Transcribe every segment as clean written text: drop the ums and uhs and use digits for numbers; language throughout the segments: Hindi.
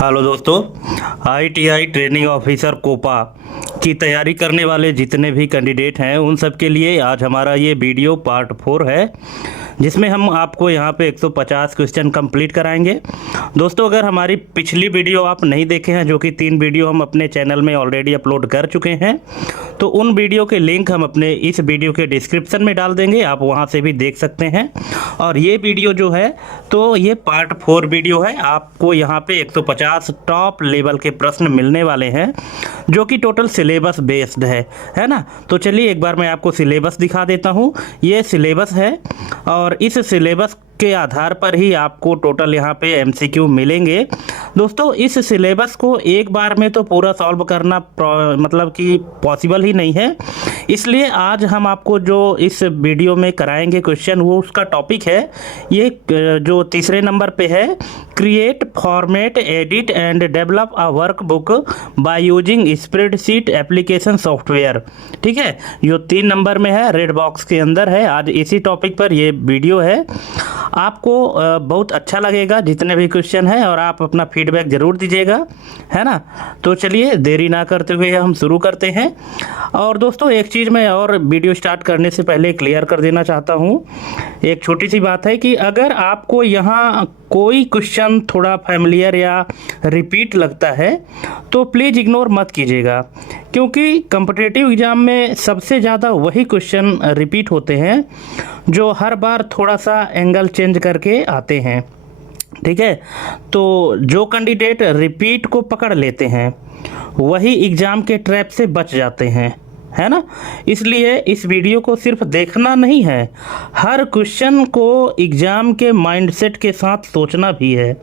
हेलो दोस्तों, आईटीआई ट्रेनिंग ऑफिसर कोपा की तैयारी करने वाले जितने भी कैंडिडेट हैं उन सब के लिए आज हमारा ये वीडियो पार्ट 4 है, जिसमें हम आपको यहाँ पे 150 क्वेश्चन कंप्लीट कराएंगे। दोस्तों, अगर हमारी पिछली वीडियो आप नहीं देखे हैं, जो कि 3 वीडियो हम अपने चैनल में ऑलरेडी अपलोड कर चुके हैं, तो उन वीडियो के लिंक हम अपने इस वीडियो के डिस्क्रिप्शन में डाल देंगे, आप वहाँ से भी देख सकते हैं। और ये वीडियो जो है तो ये पार्ट 4 वीडियो है। आपको यहाँ पे 150 टॉप लेवल के प्रश्न मिलने वाले हैं, जो कि टोटल सिलेबस बेस्ड है ना। तो चलिए एक बार मैं आपको सिलेबस दिखा देता हूँ। ये सिलेबस है और इस सिलेबस के आधार पर ही आपको टोटल यहाँ पे एमसीक्यू मिलेंगे। दोस्तों, इस सिलेबस को एक बार में तो पूरा सॉल्व करना मतलब कि पॉसिबल ही नहीं है, इसलिए आज हम आपको जो इस वीडियो में कराएंगे क्वेश्चन, वो उसका टॉपिक है ये जो तीसरे नंबर पे है, create format edit and develop a workbook by using spreadsheet application software. ठीक है, जो 3 नंबर में है, रेड बॉक्स के अंदर है। आज इसी टॉपिक पर ये वीडियो है। आपको बहुत अच्छा लगेगा जितने भी क्वेश्चन हैं, और आप अपना फीडबैक ज़रूर दीजिएगा, है ना। तो चलिए देरी ना करते हुए हम शुरू करते हैं। और दोस्तों, एक चीज़ मैं और वीडियो स्टार्ट करने से पहले क्लियर कर देना चाहता हूँ। एक छोटी सी बात है कि अगर आपको यहाँ कोई क्वेश्चन थोड़ा फैमिलियर या रिपीट लगता है तो प्लीज़ इग्नोर मत कीजिएगा, क्योंकि कॉम्पिटिटिव एग्ज़ाम में सबसे ज़्यादा वही क्वेश्चन रिपीट होते हैं जो हर बार थोड़ा सा एंगल चेंज करके आते हैं। ठीक है, तो जो कैंडिडेट रिपीट को पकड़ लेते हैं वही एग्ज़ाम के ट्रैप से बच जाते हैं, है ना। इसलिए इस वीडियो को सिर्फ देखना नहीं है, हर क्वेश्चन को एग्ज़ाम के माइंडसेट के साथ सोचना भी है।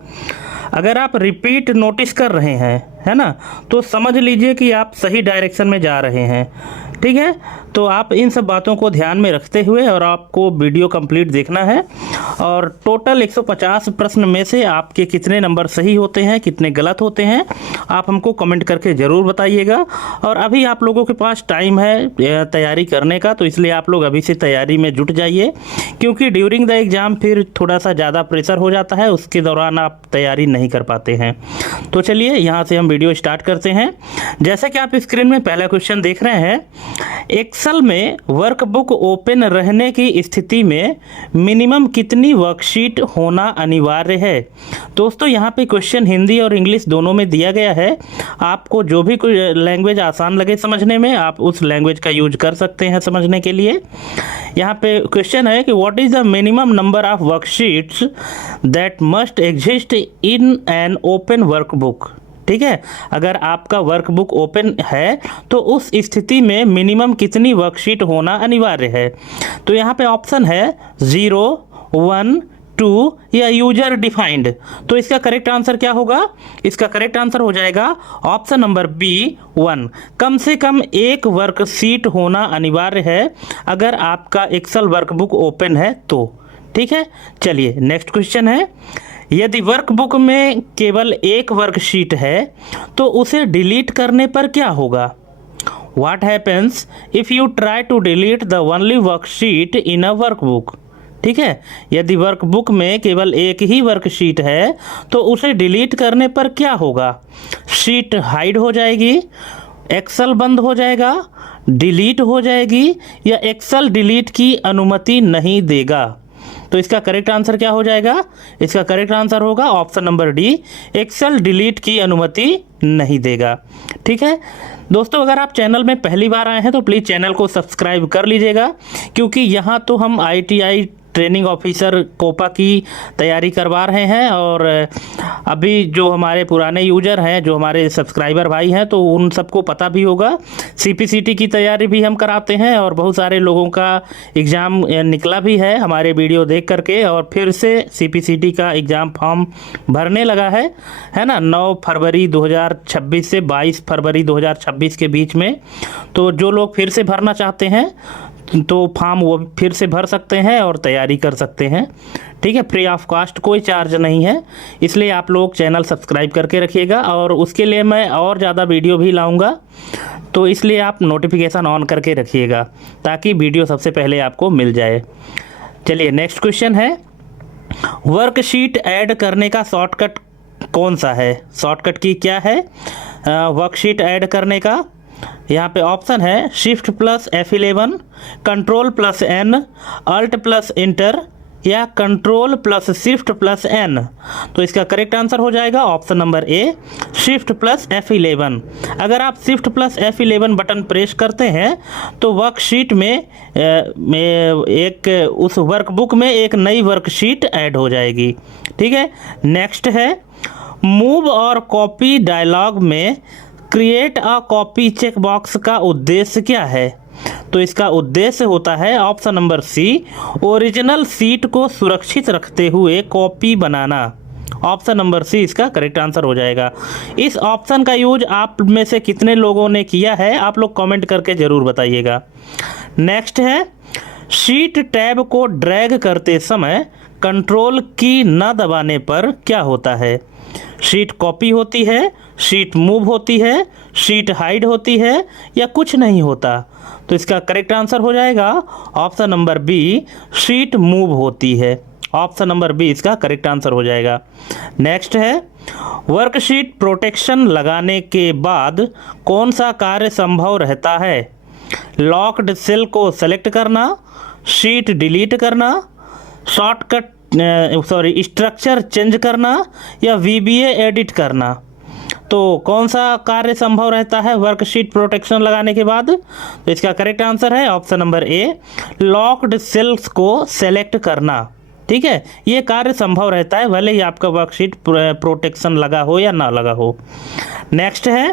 अगर आप रिपीट नोटिस कर रहे हैं, है ना, तो समझ लीजिए कि आप सही डायरेक्शन में जा रहे हैं। ठीक है, तो आप इन सब बातों को ध्यान में रखते हुए और आपको वीडियो कंप्लीट देखना है। और टोटल 150 प्रश्न में से आपके कितने नंबर सही होते हैं, कितने गलत होते हैं, आप हमको कमेंट करके ज़रूर बताइएगा। और अभी आप लोगों के पास टाइम है तैयारी करने का, तो इसलिए आप लोग अभी से तैयारी में जुट जाइए, क्योंकि ड्यूरिंग द एग्ज़ाम फिर थोड़ा सा ज़्यादा प्रेशर हो जाता है, उसके दौरान आप तैयारी नहीं कर पाते हैं। तो चलिए यहाँ से हम वीडियो स्टार्ट करते हैं। जैसा कि आप स्क्रीन में पहला क्वेश्चन देख रहे हैं, एक्सेल में वर्कबुक ओपन रहने की स्थिति में मिनिमम कितनी वर्कशीट होना अनिवार्य है। दोस्तों, यहाँ पे क्वेश्चन हिंदी और इंग्लिश दोनों में दिया गया है। आपको जो भी कोई लैंग्वेज आसान लगे समझने में, आप उस लैंग्वेज का यूज कर सकते हैं समझने के लिए। यहाँ पे क्वेश्चन है कि what is the minimum number of worksheets that must exist in an open workbook. ठीक है, अगर आपका वर्कबुक ओपन है तो उस स्थिति में मिनिमम कितनी वर्कशीट होना अनिवार्य है। तो यहाँ पे ऑप्शन है 0, 1, 2 या यूजर डिफाइंड। तो इसका करेक्ट आंसर क्या होगा? इसका करेक्ट आंसर हो जाएगा ऑप्शन नंबर बी 1। कम से कम एक वर्कशीट होना अनिवार्य है अगर आपका एक्सेल वर्कबुक ओपन है तो। ठीक है, चलिए नेक्स्ट क्वेश्चन है, यदि वर्कबुक में केवल एक वर्कशीट है तो उसे डिलीट करने पर क्या होगा। What happens if you try to delete the only worksheet in a workbook? ठीक है, यदि वर्कबुक में केवल एक ही वर्कशीट है तो उसे डिलीट करने पर क्या होगा। शीट हाइड हो जाएगी, एक्सेल बंद हो जाएगा, डिलीट हो जाएगी, या एक्सेल डिलीट की अनुमति नहीं देगा। तो इसका करेक्ट आंसर क्या हो जाएगा? इसका करेक्ट आंसर होगा option number D, Excel delete की अनुमति नहीं देगा। ठीक है दोस्तों, अगर आप चैनल में पहली बार आए हैं तो प्लीज़ चैनल को सब्सक्राइब कर लीजिएगा, क्योंकि यहाँ तो हम आईटीआई ट्रेनिंग ऑफिसर कोपा की तैयारी करवा रहे हैं। और अभी जो हमारे पुराने यूजर हैं, जो हमारे सब्सक्राइबर भाई हैं, तो उन सबको पता भी होगा सीपीसीटी की तैयारी भी हम कराते हैं, और बहुत सारे लोगों का एग्ज़ाम निकला भी है हमारे वीडियो देख करके, और फिर से सीपीसीटी का एग्ज़ाम फॉर्म भरने लगा है ना, 9 फरवरी 2026 से 22 फरवरी 2026 के बीच में। तो जो लोग फिर से भरना चाहते हैं तो फॉर्म वो फिर से भर सकते हैं और तैयारी कर सकते हैं। ठीक है, फ्री ऑफ कॉस्ट, कोई चार्ज नहीं है, इसलिए आप लोग चैनल सब्सक्राइब करके रखिएगा। और उसके लिए मैं और ज़्यादा वीडियो भी लाऊंगा, तो इसलिए आप नोटिफिकेशन ऑन करके रखिएगा ताकि वीडियो सबसे पहले आपको मिल जाए। चलिए नेक्स्ट क्वेश्चन है, वर्कशीट ऐड करने का शॉर्टकट कौन सा है? शॉर्टकट की क्या है वर्कशीट ऐड करने का? यहाँ पे ऑप्शन है shift plus F11, control plus N, alt plus enter या control plus shift plus N। तो इसका करेक्ट आंसर हो जाएगा option number A, shift plus F11। अगर आप shift plus F11 button press करते हैं तो वर्कशीट में एक उस वर्कबुक में एक नई वर्कशीट ऐड हो जाएगी। ठीक है, नेक्स्ट है मूव और कॉपी डायलॉग में create a copy check box का उद्देश्य क्या है? तो इसका उद्देश्य होता है option number C, original sheet को सुरक्षित रखते हुए कॉपी बनाना। ऑप्शन नंबर सी इसका करेक्ट आंसर हो जाएगा। इस ऑप्शन का यूज आप में से कितने लोगों ने किया है, आप लोग कमेंट करके ज़रूर बताइएगा। नेक्स्ट है शीट टैब को ड्रैग करते समय कंट्रोल की न दबाने पर क्या होता है? शीट कॉपी होती है, शीट मूव होती है, शीट हाइड होती है या कुछ नहीं होता? तो इसका करेक्ट आंसर हो जाएगा option number B, sheet move होती है। ऑप्शन नंबर बी इसका करेक्ट आंसर हो जाएगा। नेक्स्ट है वर्कशीट प्रोटेक्शन लगाने के बाद कौन सा कार्य संभव रहता है? लॉक्ड सेल को सेलेक्ट करना, शीट डिलीट करना, शॉर्टकट स्ट्रक्चर चेंज करना या VBA एडिट करना। तो कौन सा कार्य संभव रहता है वर्कशीट प्रोटेक्शन लगाने के बाद? तो इसका करेक्ट आंसर है option number A, locked cells को सेलेक्ट करना। ठीक है, ये कार्य संभव रहता है भले ही आपका वर्कशीट प्रोटेक्शन लगा हो या ना लगा हो। नेक्स्ट है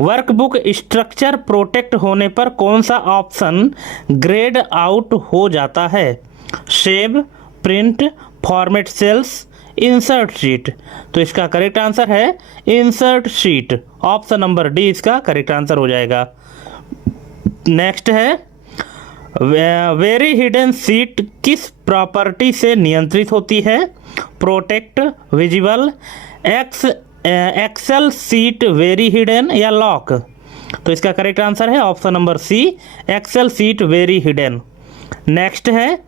वर्कबुक स्ट्रक्चर प्रोटेक्ट होने पर कौन सा ऑप्शन ग्रेड आउट हो जाता है? Save, print, format cells, insert sheet. तो इसका करेक्ट आंसर है insert sheet. Option number D इसका करेक्ट आंसर हो जाएगा। नेक्स्ट है वेरी हिडन शीट किस प्रॉपर्टी से नियंत्रित होती है? Protect, visible, Excel sheet very hidden या लॉक? तो इसका करेक्ट आंसर है option number C, Excel sheet very hidden. Next है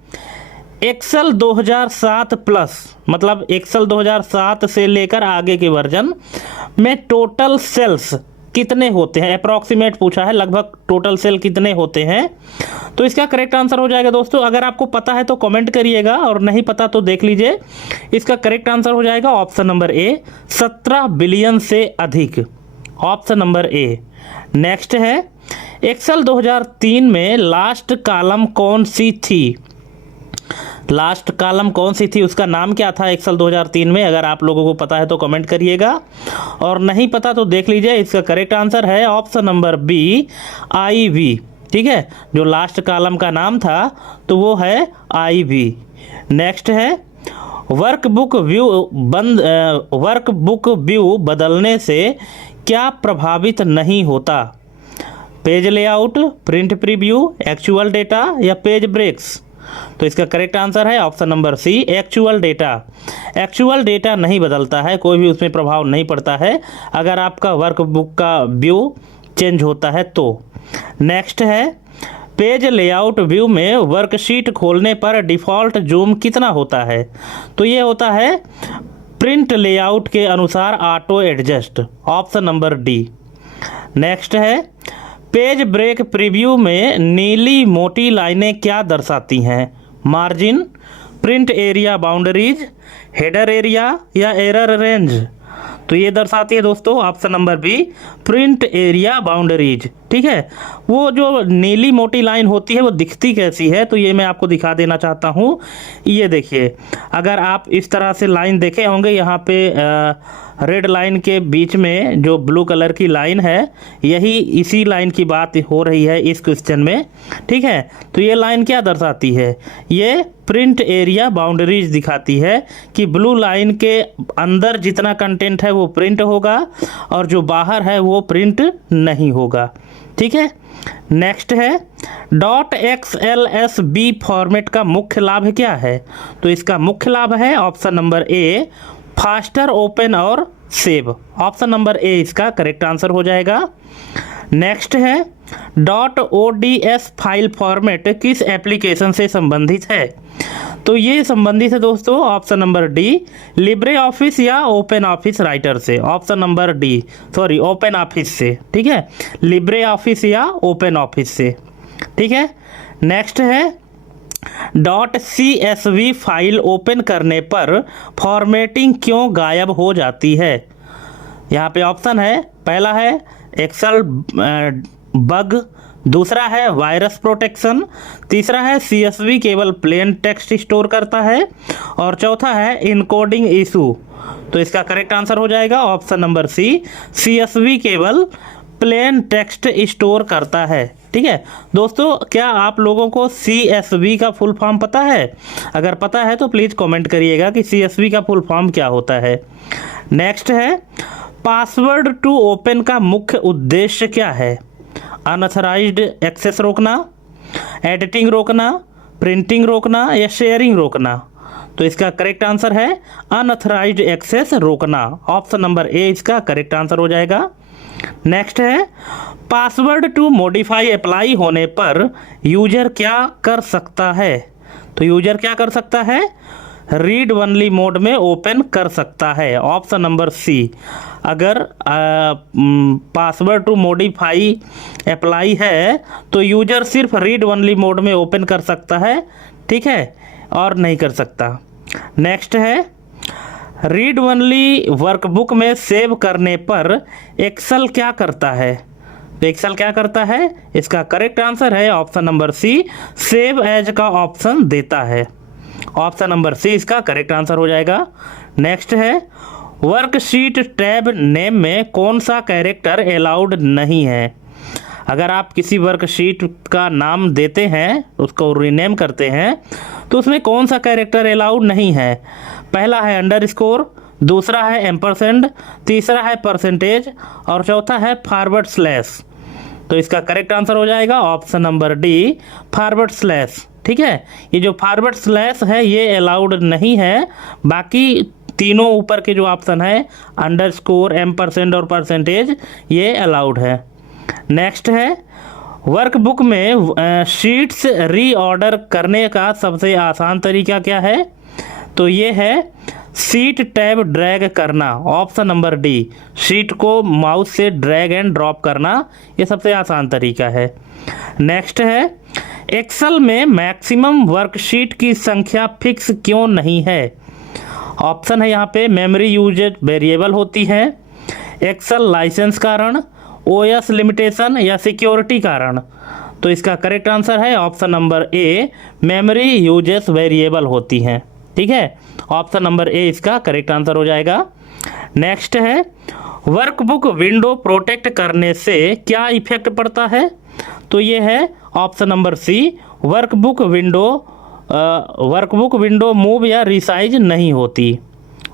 एक्सेल 2007 प्लस, मतलब एक्सेल 2007 से लेकर आगे के वर्जन में टोटल सेल्स कितने होते हैं? अप्रॉक्सीमेट पूछा है, लगभग टोटल सेल कितने होते हैं? तो इसका करेक्ट आंसर हो जाएगा दोस्तों, अगर आपको पता है तो कमेंट करिएगा और नहीं पता तो देख लीजिए। इसका करेक्ट आंसर हो जाएगा ऑप्शन नंबर ए, 17 बिलियन से अधिक। Option number A. नेक्स्ट है एक्सेल 2003 में लास्ट कॉलम कौन सी थी? लास्ट कॉलम कौन सी थी, उसका नाम क्या था एक्सेल 2003 में? अगर आप लोगों को पता है तो कमेंट करिएगा और नहीं पता तो देख लीजिए। इसका करेक्ट आंसर है ऑप्शन नंबर बी, IV। ठीक है, जो लास्ट कॉलम का नाम था तो वो है IV। नेक्स्ट है वर्कबुक व्यू बदलने से क्या प्रभावित नहीं होता? Page layout, print preview, actual data या पेज ब्रेक्स? तो इसका करेक्ट आंसर है option number C, actual data. Actual data नहीं बदलता है, कोई भी उसमें प्रभाव नहीं पड़ता है अगर आपका वर्कबुक का व्यू चेंज होता है तो। नेक्स्ट है पेज लेआउट व्यू में वर्कशीट खोलने पर डिफ़ॉल्ट जूम कितना होता है? तो ये होता है प्रिंट लेआउट के अनुसार auto adjust. Option number D. Next है पेज ब्रेक प्रीव्यू में नीली मोटी लाइनें क्या दर्शाती हैं? Margin, print area boundaries, header area या एरर रेंज? तो ये दर्शाती है दोस्तों option number B, print area boundaries. ठीक है, वो जो नीली मोटी लाइन होती है वो दिखती कैसी है, तो ये मैं आपको दिखा देना चाहता हूँ। ये देखिए, अगर आप इस तरह से लाइन देखे होंगे, यहाँ पे रेड लाइन के बीच में जो ब्लू कलर की लाइन है, यही इसी लाइन की बात हो रही है इस क्वेश्चन में। ठीक है, तो ये लाइन क्या दर्शाती है? ये प्रिंट एरिया बाउंड्रीज दिखाती है कि ब्लू लाइन के अंदर जितना कंटेंट है वो प्रिंट होगा और जो बाहर है वो प्रिंट नहीं होगा। ठीक है, नेक्स्ट है .xlsb फॉर्मेट का मुख्य लाभ क्या है? तो इसका मुख्य लाभ है ऑप्शन नंबर ए, फास्टर ओपन और सेव। ऑप्शन नंबर ए इसका करेक्ट आंसर हो जाएगा। नेक्स्ट है .ods फाइल फॉर्मेट किस एप्लीकेशन से संबंधित है? तो ये संबंधित है दोस्तों option number D, Libre office या ओपन ऑफिस राइटर से। Option number D, sorry open office से, ठीक है, लिब्रे ऑफिस या ओपन ऑफिस से, ठीक है। नेक्स्ट है .csv फाइल ओपन करने पर फॉर्मेटिंग क्यों गायब हो जाती है। यहाँ पे ऑप्शन है, पहला है एक्सेल बग, दूसरा है वायरस प्रोटेक्शन, तीसरा है CSV केवल प्लेन टेक्स्ट स्टोर करता है, और चौथा है इनकोडिंग इशू। तो इसका करेक्ट आंसर हो जाएगा ऑप्शन नंबर सी, CSV केवल प्लेन टेक्स्ट स्टोर करता है, ठीक है। दोस्तों क्या आप लोगों को CSV का फुल फॉर्म पता है? अगर पता है तो प्लीज़ कमेंट करिएगा कि CSV का फुल फॉर्म क्या होता है। नेक्स्ट है, पासवर्ड टू ओपन का मुख्य उद्देश्य क्या है? अनऑथराइज्ड एक्सेस रोकना, एडिटिंग रोकना, प्रिंटिंग रोकना या शेयरिंग रोकना। तो इसका करेक्ट आंसर है अनऑथराइज्ड एक्सेस रोकना। ऑप्शन नंबर ए इसका करेक्ट आंसर हो जाएगा। नेक्स्ट है, पासवर्ड टू मॉडिफाई अप्लाई होने पर यूजर क्या कर सकता है? तो यूजर क्या कर सकता है? रीड ओनली मोड में ओपन कर सकता है। ऑप्शन नंबर सी, अगर पासवर्ड टू मॉडिफाई अप्लाई है तो यूजर सिर्फ रीड ओनली मोड में ओपन कर सकता है, ठीक है, और नहीं कर सकता। नेक्स्ट है, रीड ओनली वर्कबुक में सेव करने पर एक्सेल क्या करता है? तो एक्सेल क्या करता है? इसका करेक्ट आंसर है option number C, save as का ऑप्शन देता है। ऑप्शन नंबर सी इसका करेक्ट आंसर हो जाएगा। नेक्स्ट है, वर्कशीट टैब नेम में कौन सा कैरेक्टर अलाउड नहीं है? अगर आप किसी वर्कशीट का नाम देते हैं, उसको रीनेम करते हैं, तो उसमें कौन सा कैरेक्टर अलाउड नहीं है? पहला है अंडरस्कोर, दूसरा है एम्परसेंड, तीसरा है परसेंटेज और चौथा है फॉरवर्ड स्लैश। तो इसका करेक्ट आंसर हो जाएगा option number D, forward slash, ठीक है। ये जो फॉरवर्ड स्लैश है ये अलाउड नहीं है, बाकी तीनों ऊपर के जो ऑप्शन है अंडरस्कोर, एम्परसेंड और परसेंटेज, ये अलाउड है। नेक्स्ट है, वर्कबुक में शीट्स रीऑर्डर करने का सबसे आसान तरीका क्या है? तो ये है शीट टैब ड्रैग करना। ऑप्शन नंबर डी, शीट को माउस से ड्रैग एंड ड्रॉप करना, ये सबसे आसान तरीका है। नेक्स्ट है, एक्सेल में मैक्सिमम वर्कशीट की संख्या फिक्स क्यों नहीं है? ऑप्शन है यहाँ पे, मेमोरी यूजेज वेरिएबल होती है, एक्सेल लाइसेंस कारण, OS लिमिटेशन या सिक्योरिटी कारण। तो इसका करेक्ट आंसर है ऑप्शन नंबर ए, मेमोरी यूजेस वेरिएबल होती हैं, ठीक है। ऑप्शन नंबर ए इसका करेक्ट आंसर हो जाएगा। नेक्स्ट है, वर्कबुक विंडो प्रोटेक्ट करने से क्या इफेक्ट पड़ता है? तो ये है option number C, workbook window move या रिसाइज नहीं होती।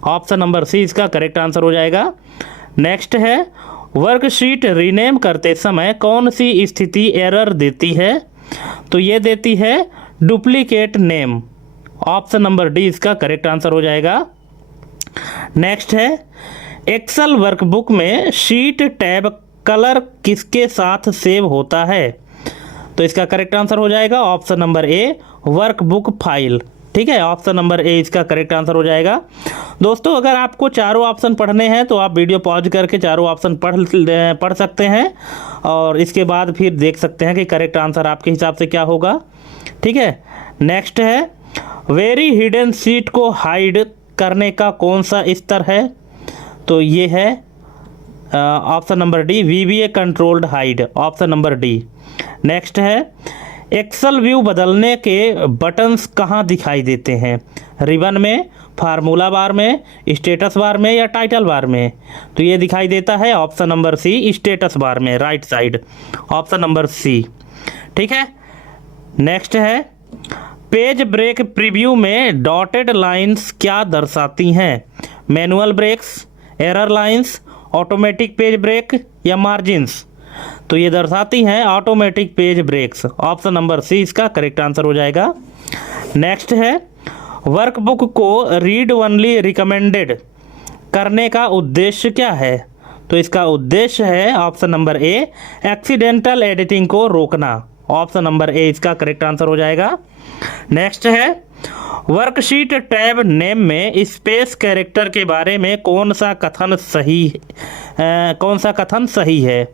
ऑप्शन नंबर सी इसका करेक्ट आंसर हो जाएगा। नेक्स्ट है, वर्कशीट रीनेम करते समय कौन सी स्थिति एरर देती है? तो ये देती है duplicate name. Option number D इसका करेक्ट आंसर हो जाएगा। नेक्स्ट है, एक्सेल वर्कबुक में शीट टैब कलर किसके साथ सेव होता है? तो इसका करेक्ट आंसर हो जाएगा ऑप्शन नंबर ए, वर्कबुक फाइल, ठीक है। ऑप्शन नंबर ए इसका करेक्ट आंसर हो जाएगा। दोस्तों अगर आपको चारों ऑप्शन पढ़ने हैं तो आप वीडियो पॉज करके चारों ऑप्शन पढ़ सकते हैं और इसके बाद फिर देख सकते हैं कि करेक्ट आंसर आपके हिसाब से क्या होगा, ठीक है। नेक्स्ट है, वेरी हिडन शीट को हाइड करने का कौन सा स्तर है? तो ये है option number D, VBA controlled hide. Option number D. Next है, एक्सेल व्यू बदलने के बटन्स कहाँ दिखाई देते हैं? रिबन में, फार्मूला बार में, स्टेटस बार में या टाइटल बार में? तो ये दिखाई देता है option number C, status bar में, right side. Option number C, ठीक है। नेक्स्ट है, पेज ब्रेक प्रीव्यू में डॉटेड लाइंस क्या दर्शाती हैं? Manual breaks, error lines, automatic page break या मार्जिन्स? तो ये दर्शाती हैं automatic page breaks. Option number C इसका करेक्ट आंसर हो जाएगा। नेक्स्ट है, वर्कबुक को रीड ओनली रिकमेंडेड करने का उद्देश्य क्या है? तो इसका उद्देश्य है ऑप्शन नंबर ए, एक्सीडेंटल एडिटिंग को रोकना। ऑप्शन नंबर ए इसका करेक्ट आंसर हो जाएगा। नेक्स्ट है, वर्कशीट टैब नेम में स्पेस कैरेक्टर के बारे में कौन सा कथन सही है?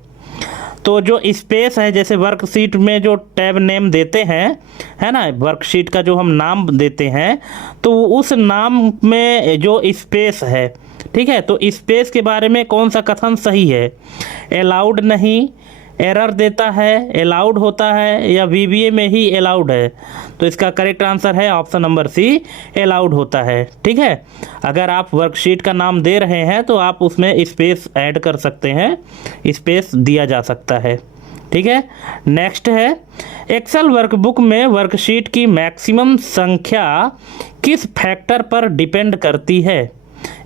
तो जो स्पेस है, जैसे वर्कशीट में जो टैब नेम देते हैं, है ना, वर्कशीट का जो हम नाम देते हैं, तो उस नाम में जो स्पेस है, ठीक है, तो स्पेस के बारे में कौन सा कथन सही है? अलाउड नहीं, एरर देता है, अलाउड होता है, या वीबीए में ही अलाउड है? तो इसका करेक्ट आंसर है ऑप्शन नंबर सी, अलाउड होता है। ठीक है, अगर आप वर्कशीट का नाम दे रहे हैं तो आप उसमें स्पेस ऐड कर सकते हैं, स्पेस दिया जा सकता है। ठीक है, नेक्स्ट है, एक्सेल वर्कबुक में वर्कशीट की मैक्सिमम संख्या किस फैक्टर पर डिपेंड करती है?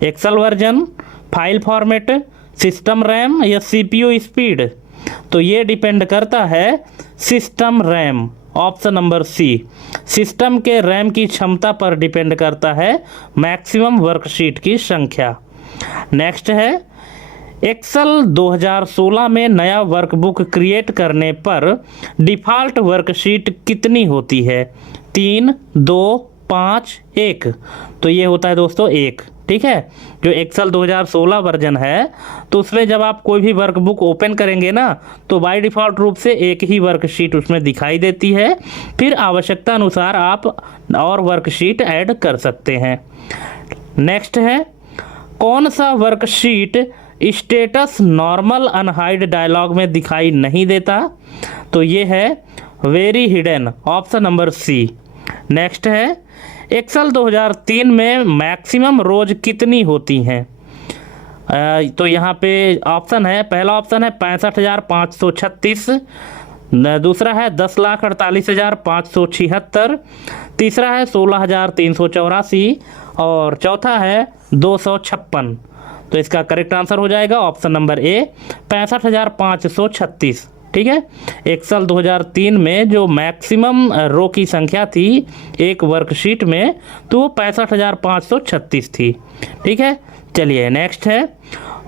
Excel version, file format, system RAM, या सीपीयू स्पीड? तो ये डिपेंड करता है system RAM, option number C, system के रैम की क्षमता पर डिपेंड करता है मैक्सिमम वर्कशीट की संख्या। नेक्स्ट है, एक्सेल 2016 में नया वर्कबुक क्रिएट करने पर डिफ़ॉल्ट वर्कशीट कितनी होती है? 3, 2, 5, 1? तो ये होता है दोस्तों 1। ठीक है, जो एक्सेल 2016 वर्जन है, तो उसमें जब आप कोई भी वर्कबुक ओपन करेंगे ना, तो बाय डिफ़ॉल्ट रूप से एक ही वर्कशीट उसमें दिखाई देती है। फिर आवश्यकता अनुसार आप और वर्कशीट ऐड कर सकते हैं। नेक्स्ट है, कौन सा worksheet status normal unhide dialog में दिखाई नहीं देता? तो ये है very hidden, option number C. Next है, एक्सेल 2003 में मैक्सिमम रोज कितनी होती हैं? तो यहाँ पे ऑप्शन है, पहला ऑप्शन है 65,536, दूसरा है 10,48,576, तीसरा है 16,384 और चौथा है 256। तो इसका करेक्ट आंसर हो जाएगा ऑप्शन नंबर ए, 65,536। ठीक है, एक्सेल 2003 में जो मैक्सिमम रो की संख्या थी एक वर्कशीट में, तो वो 65,536 थी। ठीक है, चलिए नेक्स्ट है,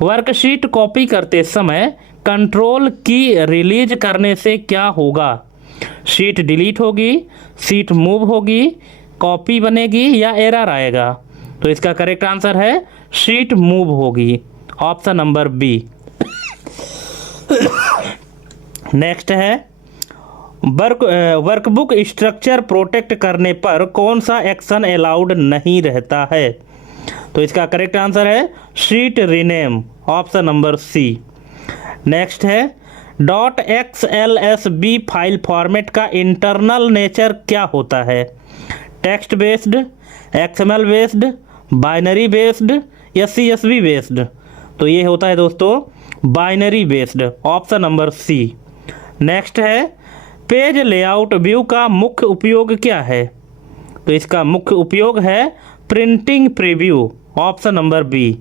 वर्कशीट कॉपी करते समय कंट्रोल की रिलीज करने से क्या होगा? शीट डिलीट होगी, शीट मूव होगी, कॉपी बनेगी, या एरर आएगा? तो इसका करेक्ट आंसर है शीट मूव होगी, ऑप्शन नंबर बी। नेक्स्ट है, वर्कबुक स्ट्रक्चर प्रोटेक्ट करने पर कौन सा एक्शन अलाउड नहीं रहता है? तो इसका करेक्ट आंसर है sheet rename, option number C. Next है, .xlsb फाइल फॉर्मेट का इंटरनल नेचर क्या होता है? Text based, XML based, binary based, या CSV बेस्ड? तो ये होता है दोस्तों binary based, option number C. Next है, पेज लेआउट व्यू का मुख्य उपयोग क्या है? तो इसका मुख्य उपयोग है printing preview, option number B.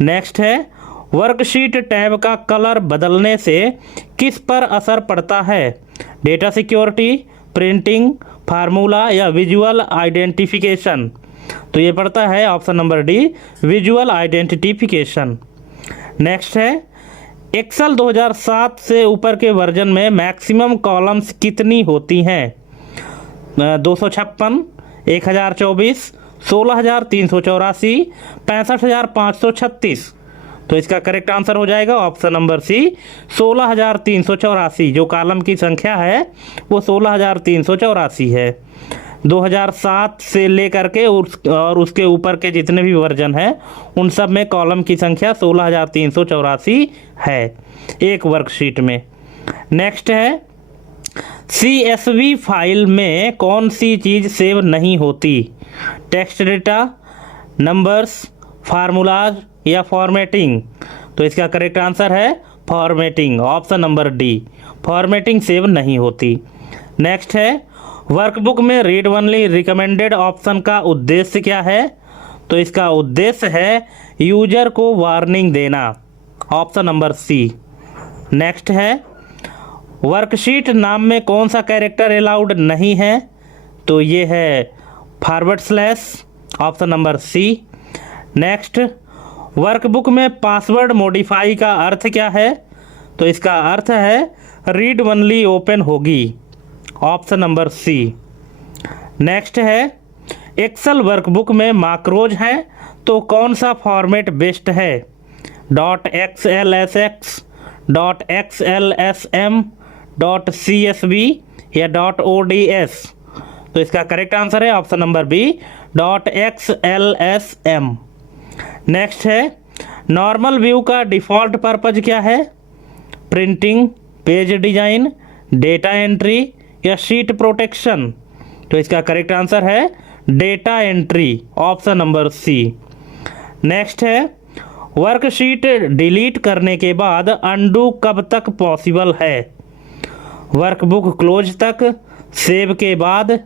Next है, वर्कशीट टैब का कलर बदलने से किस पर असर पड़ता है? डेटा सिक्योरिटी, प्रिंटिंग, फार्मूला, या विजुअल आइडेंटिफिकेशन? तो ये पड़ता है option number D, visual identification. Next है, एक्सेल 2007 से ऊपर के वर्जन में मैक्सिमम कॉलम्स कितनी होती हैं? 256, 1024, 16,384, 65,536? तो इसका करेक्ट आंसर हो जाएगा ऑप्शन नंबर सी, 16,384। जो कॉलम की संख्या है वो 16,384 है। 2007 से लेकर के और उसके ऊपर के जितने भी वर्जन हैं उन सब में कॉलम की संख्या 16,384 है एक वर्कशीट में। नेक्स्ट है, CSV फाइल में कौन सी चीज़ सेव नहीं होती? टेक्स्ट डेटा, नंबर्स, फार्मूलाज, या फॉर्मेटिंग? तो इसका करेक्ट आंसर है formatting, option number D, formatting save नहीं होती। नेक्स्ट है, वर्कबुक में रीड ओनली रिकमेंडेड ऑप्शन का उद्देश्य क्या है? तो इसका उद्देश्य है यूजर को वार्निंग देना, ऑप्शन नंबर सी। नेक्स्ट है, वर्कशीट नाम में कौन सा कैरेक्टर अलाउड नहीं है? तो ये है /, option number C. Next, workbook में पासवर्ड मॉडिफाई का अर्थ क्या है? तो इसका अर्थ है रीड ओनली ओपन होगी, ऑप्शन नंबर सी। नेक्स्ट है, एक्सेल वर्कबुक में माक्रोज हैं तो कौन सा फॉर्मेट बेस्ट है? .xlsx, .xlsm, .csv या .ods? तो इसका करेक्ट आंसर है option number B, .xlsm। Next है, नॉर्मल व्यू का डिफ़ॉल्ट पर्पज क्या है? Printing, page design, data entry या शीट प्रोटेक्शन? तो इसका करेक्ट आंसर है data entry, option number C. Next है, वर्कशीट डिलीट करने के बाद अनडू कब तक पॉसिबल है? वर्कबुक क्लोज तक, सेव के बाद,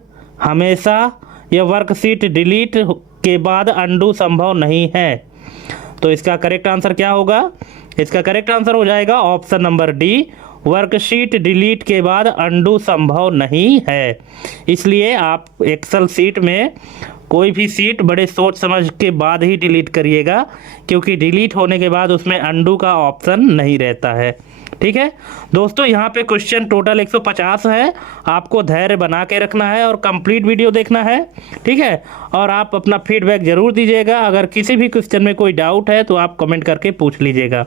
हमेशा या वर्कशीट डिलीट के बाद अनडू संभव नहीं है? तो इसका करेक्ट आंसर क्या होगा? इसका करेक्ट आंसर हो जाएगा option number D, worksheet delete के बाद अनडू संभव नहीं है। इसलिए आप एक्सेल सीट में कोई भी सीट बड़े सोच समझ के बाद ही डिलीट करिएगा, क्योंकि डिलीट होने के बाद उसमें अनडू का ऑप्शन नहीं रहता है। ठीक है दोस्तों, यहाँ पे क्वेश्चन टोटल 150 है। आपको धैर्य बना के रखना है और कंप्लीट वीडियो देखना है। ठीक है, और आप अपना फीडबैक ज़रूर दीजिएगा। अगर किसी भी क्वेश्चन में कोई डाउट है तो आप कमेंट करके पूछ लीजिएगा।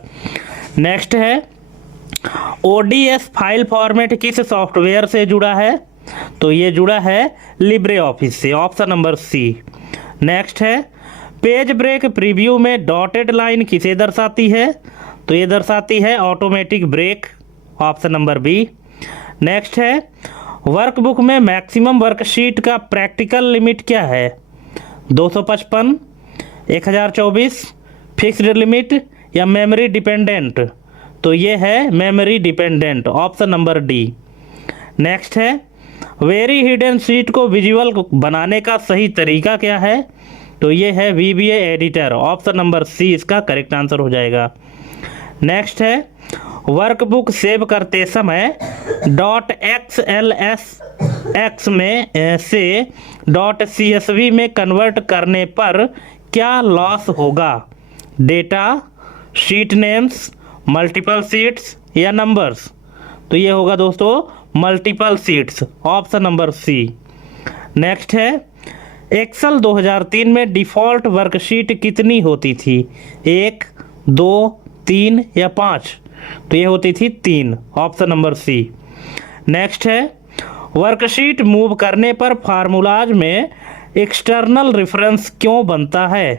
नेक्स्ट है, ओडीएस फाइल फॉर्मेट किस सॉफ्टवेयर से जुड़ा है? तो ये जुड़ा है लिब्रे ऑफिस से, ऑप्शन नंबर सी। नेक्स्ट है, पेज ब्रेक प्रीव्यू में डॉटेड लाइन किसे दर्शाती है? तो ये दर्शाती है automatic break, option number B. Next है, वर्कबुक में मैक्सिमम वर्कशीट का प्रैक्टिकल लिमिट क्या है? 255, 1024, फिक्स्ड लिमिट या मेमोरी डिपेंडेंट? तो ये है memory dependent, option number D. Next है, वेरी हिडन शीट को विजुअल बनाने का सही तरीका क्या है? तो ये है VBA editor, option number C इसका करेक्ट आंसर हो जाएगा। नेक्स्ट है, वर्कबुक सेव करते समय .xlsx में से .csv में कन्वर्ट करने पर क्या लॉस होगा? Data, sheet names, multiple sheets या नंबर्स? तो ये होगा दोस्तों multiple sheets, option number C. Next है, एक्सेल 2003 में डिफ़ॉल्ट वर्कशीट कितनी होती थी? 1, 2, 3 या 5? तो ये होती थी 3, ऑप्शन नंबर सी। नेक्स्ट है, वर्कशीट मूव करने पर फार्मूलाज में एक्सटर्नल रेफरेंस क्यों बनता है?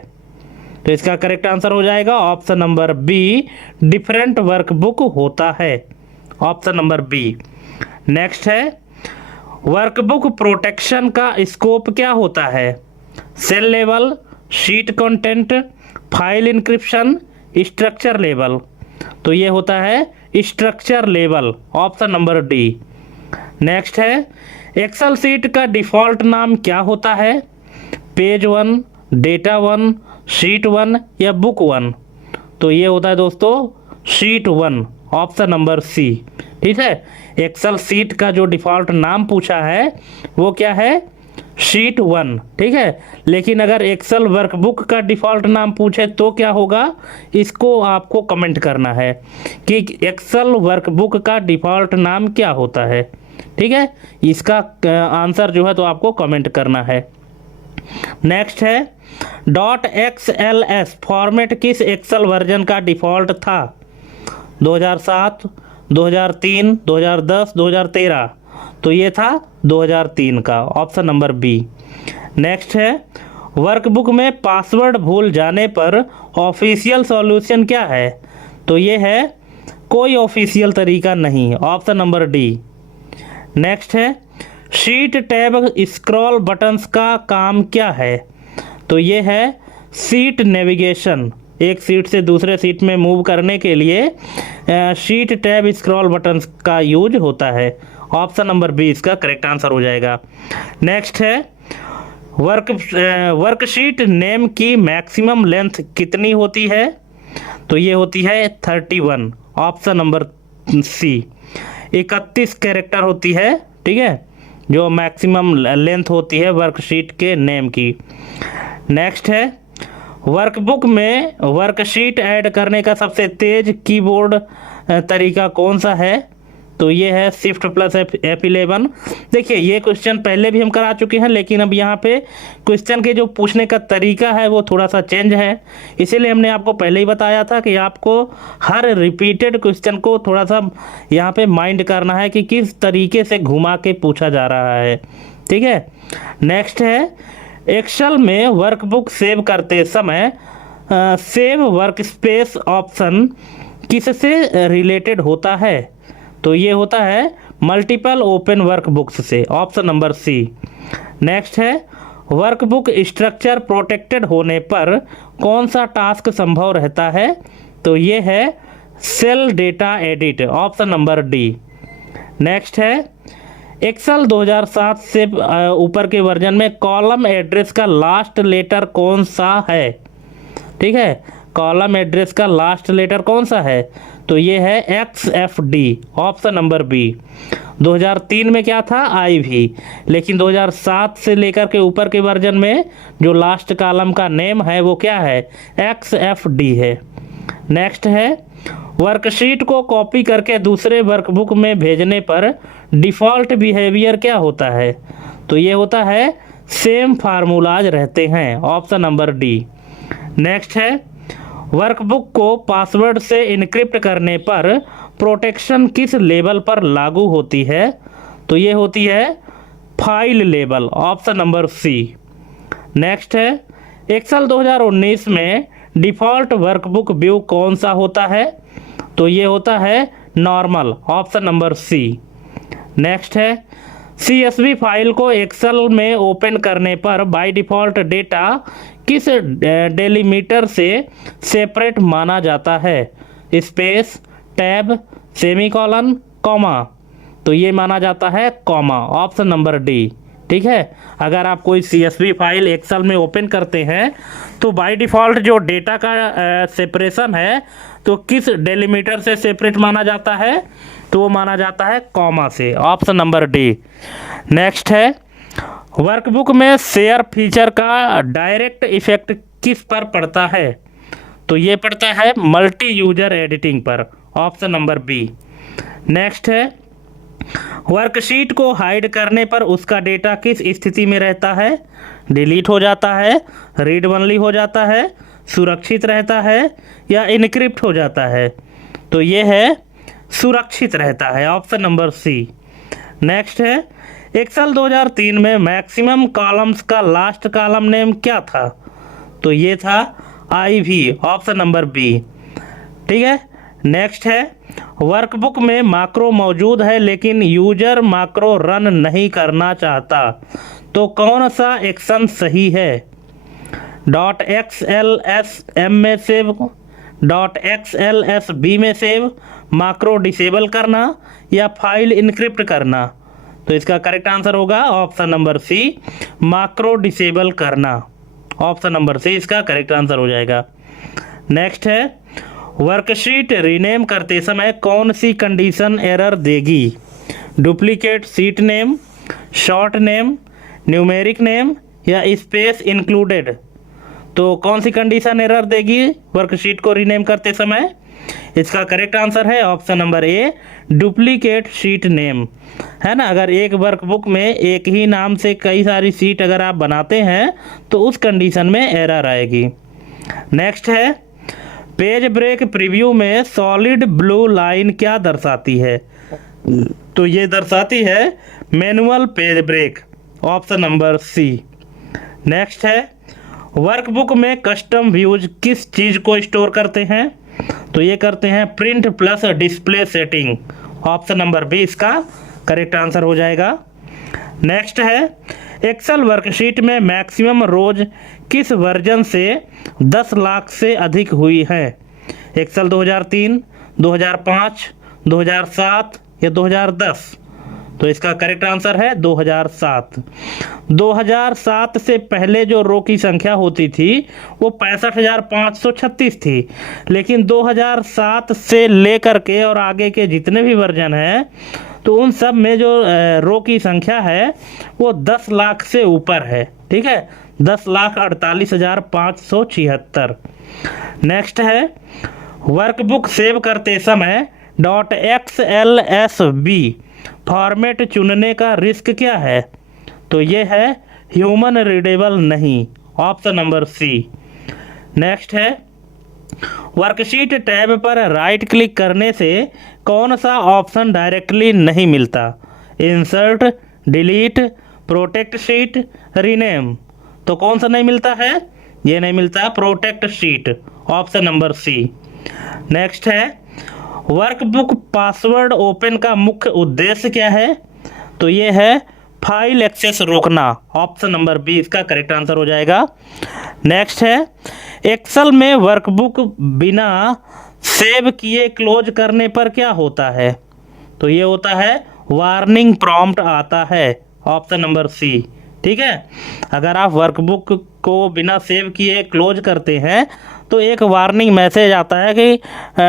तो इसका करेक्ट आंसर हो जाएगा option number B, different workbook होता है, ऑप्शन नंबर बी। नेक्स्ट है, वर्कबुक प्रोटेक्शन का स्कोप क्या होता है? Cell level, sheet content, file encryption, structure level? तो ये होता है structure level, option number D. Next है, एक्सेल सीट का डिफ़ॉल्ट नाम क्या होता है? पेज 1, डेटा 1, शीट 1 या बुक 1? तो ये होता है दोस्तों शीट 1, ऑप्शन नंबर सी। ठीक है, एक्सेल सीट का जो डिफ़ॉल्ट नाम पूछा है वो क्या है? शीट 1। ठीक है, लेकिन अगर एक्सेल वर्कबुक का डिफ़ॉल्ट नाम पूछे तो क्या होगा, इसको आपको कमेंट करना है कि एक्सेल वर्कबुक का डिफ़ॉल्ट नाम क्या होता है। ठीक है, इसका आंसर जो है तो आपको कमेंट करना है। नेक्स्ट है, .xls फॉर्मेट किस एक्सेल वर्जन का डिफ़ॉल्ट था? 2007, 2003, 2010, 2013? तो ये था 2003 का, ऑप्शन नंबर बी। नेक्स्ट है, वर्कबुक में पासवर्ड भूल जाने पर ऑफिशियल सॉल्यूशन क्या है? तो ये है कोई ऑफिशियल तरीका नहीं, ऑप्शन नंबर डी। नेक्स्ट है, शीट टैब स्क्रॉल बटन्स का काम क्या है? तो ये है सीट नेविगेशन, एक सीट से दूसरे सीट में मूव करने के लिए शीट टैब स्क्रॉल बटन्स का यूज होता है, ऑप्शन नंबर बी इसका करेक्ट आंसर हो जाएगा। नेक्स्ट है, वर्कशीट नेम की मैक्सिमम लेंथ कितनी होती है? तो ये होती है 31, ऑप्शन नंबर सी। 31 कैरेक्टर होती है, ठीक है, जो मैक्सिमम लेंथ होती है वर्कशीट के नेम की। नेक्स्ट है, वर्कबुक में वर्कशीट ऐड करने का सबसे तेज कीबोर्ड तरीका कौन सा है? तो ये है शिफ्ट प्लस F11। देखिए ये क्वेश्चन पहले भी हम करा चुके हैं, लेकिन अब यहाँ पे क्वेश्चन के जो पूछने का तरीका है वो थोड़ा सा चेंज है। इसीलिए हमने आपको पहले ही बताया था कि आपको हर रिपीटेड क्वेश्चन को थोड़ा सा यहाँ पे माइंड करना है कि किस तरीके से घुमा के पूछा जा रहा है। ठीक है, नेक्स्ट है एक्सेल में वर्कबुक सेव करते समय सेव वर्क स्पेस ऑप्शन किससे रिलेटेड होता है? तो ये होता है मल्टीपल ओपन वर्कबुक्स से, ऑप्शन नंबर सी। नेक्स्ट है वर्कबुक स्ट्रक्चर प्रोटेक्टेड होने पर कौन सा टास्क संभव रहता है? तो ये है cell data edit, option number D. Next है एक्सेल 2007 से ऊपर के वर्जन में कॉलम एड्रेस का लास्ट लेटर कौन सा है? ठीक है, कॉलम एड्रेस का लास्ट लेटर कौन सा है? तो ये है XFD, ऑप्शन नंबर बी। 2003 में क्या था? IV, लेकिन 2007 से लेकर के ऊपर के वर्जन में जो लास्ट कॉलम का नेम है वो क्या है? XFD है। नेक्स्ट है वर्कशीट को कॉपी करके दूसरे वर्कबुक में भेजने पर डिफ़ॉल्ट बिहेवियर क्या होता है? तो ये होता है सेम फार्मूलाज रहते हैं, ऑप्शन नंबर डी। नेक्स्ट है वर्कबुक को पासवर्ड से इनक्रिप्ट करने पर प्रोटेक्शन किस लेवल पर लागू होती है? तो ये होती है file level, option number C. Next है एक्सेल 2019 में डिफ़ॉल्ट वर्कबुक व्यू कौन सा होता है? तो ये होता है normal, option number C. Next है CSV फाइल को एक्सेल में ओपन करने पर बाय डिफ़ॉल्ट डेटा किस डेलीमीटर से सेपरेट माना जाता है? Space, tab, semicolon, comma. तो ये माना जाता है कॉमा, ऑप्शन नंबर डी। ठीक है, अगर आप कोई CSV फाइल एक्सेल में ओपन करते हैं तो बाय डिफ़ॉल्ट जो डेटा का सेपरेशन है तो किस डेलीमीटर से सेपरेट माना जाता है? तो वो माना जाता है कॉमा से, ऑप्शन नंबर डी। नेक्स्ट है वर्कबुक में शेयर फीचर का डायरेक्ट इफेक्ट किस पर पड़ता है? तो ये पड़ता है मल्टी यूजर एडिटिंग पर, ऑप्शन नंबर बी। नेक्स्ट है वर्कशीट को हाइड करने पर उसका डेटा किस स्थिति में रहता है? डिलीट हो जाता है, रीड ओनली हो जाता है, सुरक्षित रहता है या इनक्रिप्ट हो जाता है? तो ये है सुरक्षित रहता है, ऑप्शन नंबर सी। नेक्स्ट है एक्सेल 2003 में मैक्सिमम कॉलम्स का लास्ट कॉलम नेम क्या था? तो ये था IV, ऑप्शन नंबर बी। ठीक है, नेक्स्ट है वर्कबुक में माक्रो मौजूद है लेकिन यूजर माक्रो रन नहीं करना चाहता, तो कौन सा एक्शन सही है? .xlsm में सेव, .xlsb में सेव, माक्रो डिसेबल करना या फाइल इनक्रिप्ट करना? तो इसका करेक्ट आंसर होगा option number C, macro disable करना। ऑप्शन नंबर सी इसका करेक्ट आंसर हो जाएगा। नेक्स्ट है वर्कशीट रीनेम करते समय कौन सी कंडीशन एरर देगी? Duplicate seat name, short name, numeric name या स्पेस इंक्लूडेड? तो कौन सी कंडीशन एरर देगी वर्कशीट को रीनेम करते समय? इसका करेक्ट आंसर है ऑप्शन नंबर ए, डुप्लीकेट शीट नेम। है ना, अगर एक वर्कबुक में एक ही नाम से कई सारी सीट अगर आप बनाते हैं तो उस कंडीशन में एरर आएगी। नेक्स्ट है पेज ब्रेक प्रीव्यू में सॉलिड ब्लू लाइन क्या दर्शाती है? तो ये दर्शाती है manual page break, option number C. Next है वर्कबुक में कस्टम व्यूज किस चीज़ को स्टोर करते हैं? तो ये करते हैं print plus display setting, option number B इसका करेक्ट आंसर हो जाएगा। नेक्स्ट है एक्सेल वर्कशीट में मैक्सिमम रोज किस वर्जन से 10 लाख से अधिक हुई है? एक्सेल 2003, 2005, 2007 या 2010? तो इसका करेक्ट आंसर है 2007। 2007 से पहले जो रो की संख्या होती थी वो 65,536 थी, लेकिन 2007 से लेकर के और आगे के जितने भी वर्जन हैं तो उन सब में जो रो की संख्या है वो 10 लाख से ऊपर है। ठीक है, 10,48,576। नेक्स्ट है वर्कबुक सेव करते समय .xlsb फॉर्मेट चुनने का रिस्क क्या है? तो ये है ह्यूमन रीडेबल नहीं, ऑप्शन नंबर सी। नेक्स्ट है वर्कशीट टैब पर राइट क्लिक करने से कौन सा ऑप्शन डायरेक्टली नहीं मिलता? Insert, delete, protect sheet, rename. तो कौन सा नहीं मिलता है? ये नहीं मिलता protect sheet, option number C. Next है वर्कबुक पासवर्ड ओपन का मुख्य उद्देश्य क्या है? तो ये है फाइल एक्सेस रोकना, ऑप्शन नंबर बी इसका करेक्ट आंसर हो जाएगा। नेक्स्ट है एक्सेल में वर्कबुक बिना सेव किए क्लोज करने पर क्या होता है? तो ये होता है वार्निंग प्रॉम्प्ट आता है, ऑप्शन नंबर सी। ठीक है, अगर आप वर्कबुक को बिना सेव किए क्लोज करते हैं तो एक वार्निंग मैसेज आता है कि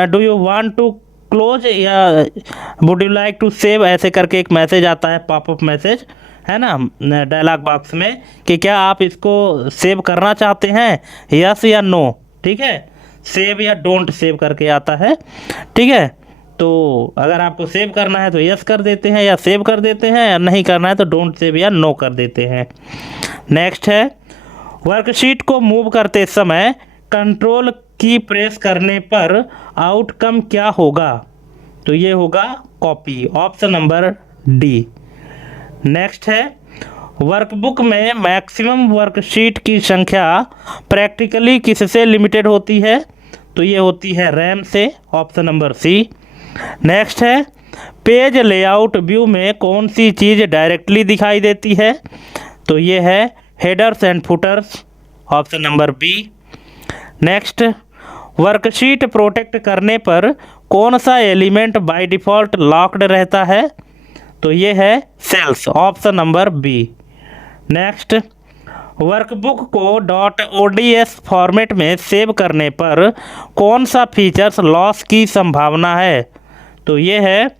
do you want to close या would you like to save, ऐसे करके एक मैसेज आता है, पॉपअप मैसेज है ना डायलॉग बॉक्स में, कि क्या आप इसको सेव करना चाहते हैं, यस या नो। ठीक है, सेव या डोंट सेव करके आता है। ठीक है, तो अगर आपको सेव करना है तो यस कर देते हैं या सेव कर देते हैं, या नहीं करना है तो डोंट सेव या नो कर देते हैं। नेक्स्ट है वर्कशीट को मूव करते समय कंट्रोल की प्रेस करने पर आउटकम क्या होगा? तो ये होगा copy, option number D. Next है वर्कबुक में मैक्सिमम वर्कशीट की संख्या प्रैक्टिकली किससे लिमिटेड होती है? तो ये होती है रैम से, ऑप्शन नंबर सी। नेक्स्ट है पेज लेआउट व्यू में कौन सी चीज़ डायरेक्टली दिखाई देती है? तो ये है headers and footers, option number B. Next worksheet protect करने पर कौन सा एलिमेंट बाय डिफ़ॉल्ट लॉक्ड रहता है? तो ये है cells, option number B. Next workbook को .ods फॉर्मेट में सेव करने पर कौन सा फीचर्स लॉस की संभावना है? तो ये है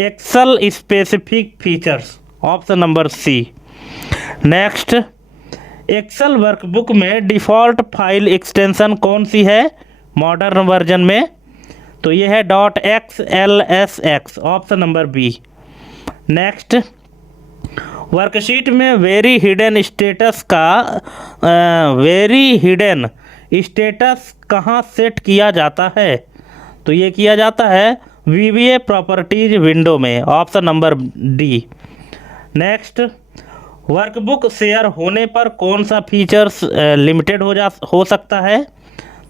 Excel specific features, option number C. Next Excel workbook में डिफ़ॉल्ट फाइल एक्सटेंशन कौन सी है मॉडर्न वर्जन में? तो ये है .xlsx, option number B. Next worksheet में वेरी हिडन स्टेटस कहाँ सेट किया जाता है? तो ये किया जाता है VBA प्रॉपर्टीज विंडो में, option number D. Next workbook share होने पर कौन सा फीचर्स लिमिटेड हो सकता है?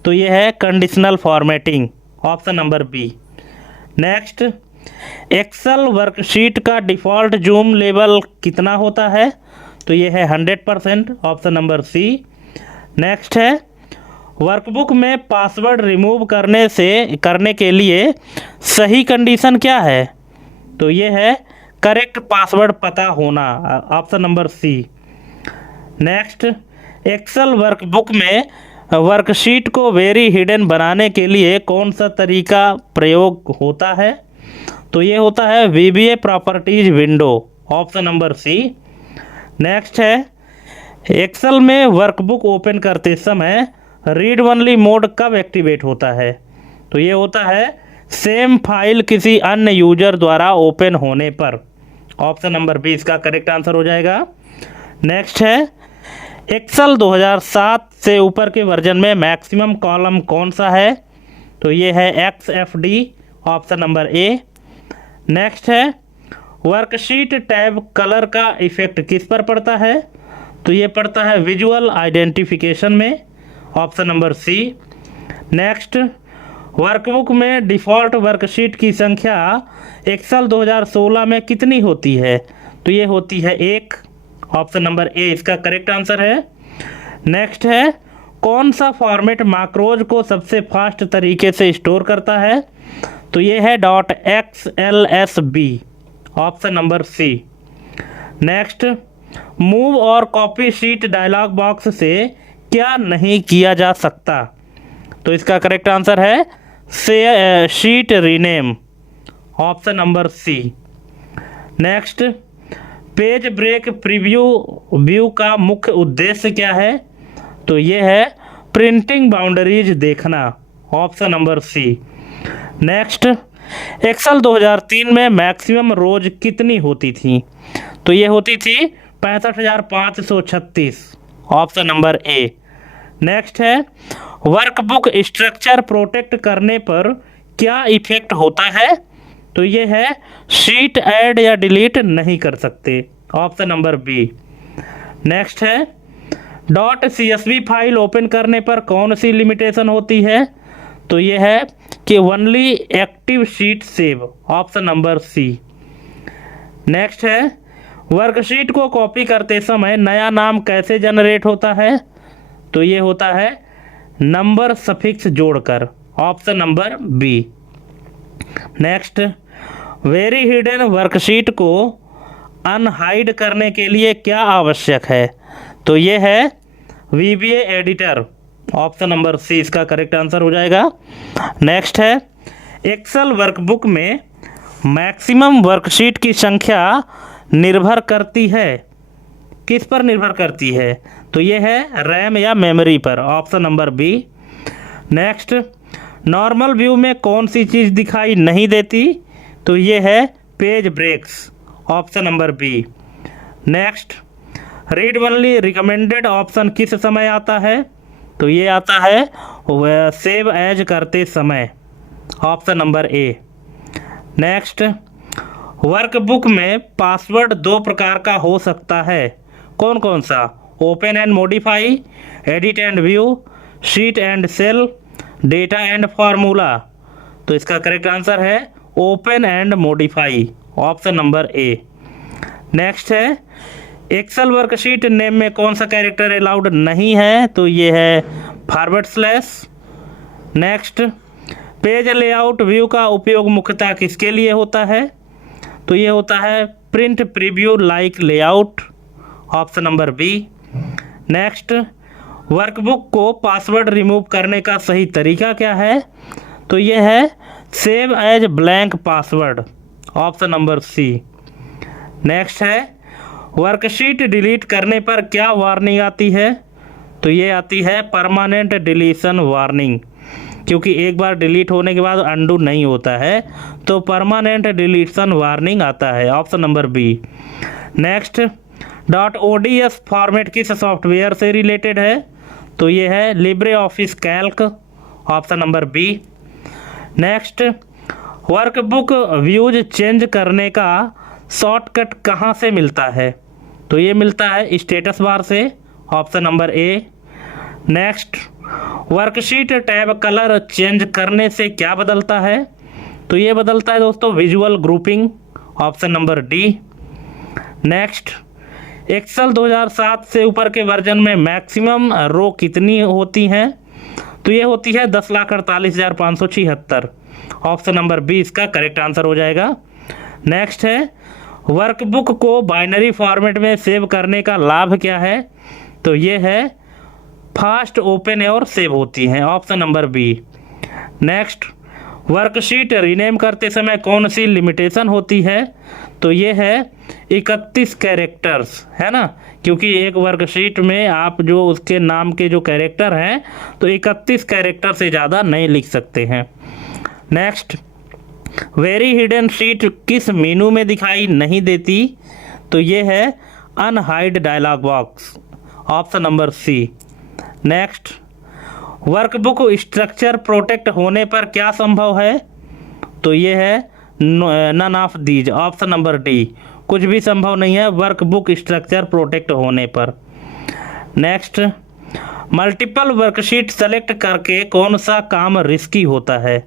तो ये है conditional formatting, option number B. Next Excel worksheet का डिफ़ॉल्ट जूम लेवल कितना होता है? तो ये है 100%, ऑप्शन नंबर सी। नेक्स्ट है वर्कबुक में पासवर्ड रिमूव करने के लिए सही कंडीशन क्या है? तो ये है करेक्ट पासवर्ड पता होना, option number C. Next Excel workbook में वर्कशीट को वेरी हिडन बनाने के लिए कौन सा तरीका प्रयोग होता है? तो ये होता है VBA properties window, option number C. Next है एक्सेल में वर्कबुक ओपन करते समय रीड ओनली मोड कब एक्टिवेट होता है? तो ये होता है सेम फाइल किसी अन्य यूजर द्वारा ओपन होने पर, ऑप्शन नंबर बी इसका करेक्ट आंसर हो जाएगा। नेक्स्ट है एक्सेल 2007 से ऊपर के वर्जन में मैक्सिमम कॉलम कौन सा है? तो ये है XFD, option number A. Next है वर्कशीट टैब कलर का इफेक्ट किस पर पड़ता है? तो ये पड़ता है विजुअल आइडेंटिफिकेशन में, option number C. Next workbook में डिफ़ॉल्ट वर्कशीट की संख्या एक्सेल 2016 में कितनी होती है? तो ये होती है 1, ऑप्शन नंबर ए इसका करेक्ट आंसर है। नेक्स्ट है कौन सा फॉर्मेट मैक्रोज को सबसे फास्ट तरीके से स्टोर करता है? तो ये है .xlsb, option number C. Next move और कॉपी शीट डायलॉग बॉक्स से क्या नहीं किया जा सकता? तो इसका करेक्ट आंसर है sheet rename, option number C. Next page break preview view का मुख्य उद्देश्य क्या है? तो ये है प्रिंटिंग बाउंड्रीज देखना, option number C. Next Excel 2003 में मैक्सिमम रोज कितनी होती थी? तो ये होती थी 65,536, ऑप्शन नंबर ए। नेक्स्ट है, वर्कबुक स्ट्रक्चर प्रोटेक्ट करने पर क्या इफेक्ट होता है? तो ये है शीट ऐड या डिलीट नहीं कर सकते, ऑप्शन नंबर बी। नेक्स्ट है, .csv फाइल ओपन करने पर कौन सी लिमिटेशन होती है? तो ये है कि only active sheet save, option number C. Next है, वर्कशीट को कॉपी करते समय नया नाम कैसे जनरेट होता है? तो ये होता है नंबर सफिक्स जोड़कर, option number B. Next, very hidden worksheet को अनहाइड करने के लिए क्या आवश्यक है? तो ये है VBA editor, option number C इसका करेक्ट आंसर हो जाएगा। नेक्स्ट है, एक्सेल वर्कबुक में मैक्सिमम वर्कशीट की संख्या निर्भर करती है, किस पर निर्भर करती है? तो ये है रैम या मेमोरी पर, option number B. Next, normal view में कौन सी चीज़ दिखाई नहीं देती? तो ये है page breaks, option number B. Next, read only recommended option किस समय आता है? तो ये आता है सेव एज करते समय, option number A. Next, workbook में पासवर्ड दो प्रकार का हो सकता है, कौन कौन सा? Open and modify, edit and view, sheet and cell, data and formula. तो इसका करेक्ट आंसर है open and modify, option number A. Next है, एक्सेल वर्कशीट नेम में कौन सा कैरेक्टर अलाउड नहीं है? तो ये है forward slash. Next, page layout view का उपयोग मुख्यतः किसके लिए होता है? तो ये होता है print preview like layout, option number B. Next, workbook को पासवर्ड रिमूव करने का सही तरीका क्या है? तो ये है save as blank password, option number C. Next है, वर्कशीट डिलीट करने पर क्या वार्निंग आती है? तो ये आती है परमानेंट डिलीशन वार्निंग, क्योंकि एक बार डिलीट होने के बाद अंडू नहीं होता है, तो परमानेंट डिलीशन वार्निंग आता है, option number B. Next, .ods format किस सॉफ्टवेयर से रिलेटेड है? तो ये है Libre Office Calc, option number B. Next, workbook views change करने का शॉर्टकट कहाँ से मिलता है? तो ये मिलता है स्टेटस बार से, option number A. Next, worksheet tab colour change करने से क्या बदलता है? तो ये बदलता है दोस्तों visual grouping, option number D. Next, Excel 2007 से ऊपर के वर्जन में मैक्सिमम रो कितनी होती हैं? तो ये होती है 10,48,576, ऑप्शन नंबर बी इसका करेक्ट आंसर हो जाएगा। नेक्स्ट है, वर्कबुक को बाइनरी फॉर्मेट में सेव करने का लाभ क्या है? तो ये है फास्ट ओपन और सेव होती हैं, option number B. Next, worksheet rename करते समय कौन सी लिमिटेशन होती है? तो ये है 31 कैरेक्टर्स, है ना, क्योंकि एक वर्कशीट में आप जो उसके नाम के जो कैरेक्टर हैं तो 31 कैरेक्टर से ज़्यादा नहीं लिख सकते हैं। नेक्स्ट, वेरी हिडन शीट किस मेनू में दिखाई नहीं देती? तो ये है unhide dialog box, option number C. Next, workbook structure protect होने पर क्या संभव है? तो ये है none of these, option number D, कुछ भी संभव नहीं है वर्कबुक स्ट्रक्चर प्रोटेक्ट होने पर। नेक्स्ट, मल्टीपल वर्कशीट सेलेक्ट करके कौन सा काम रिस्की होता है?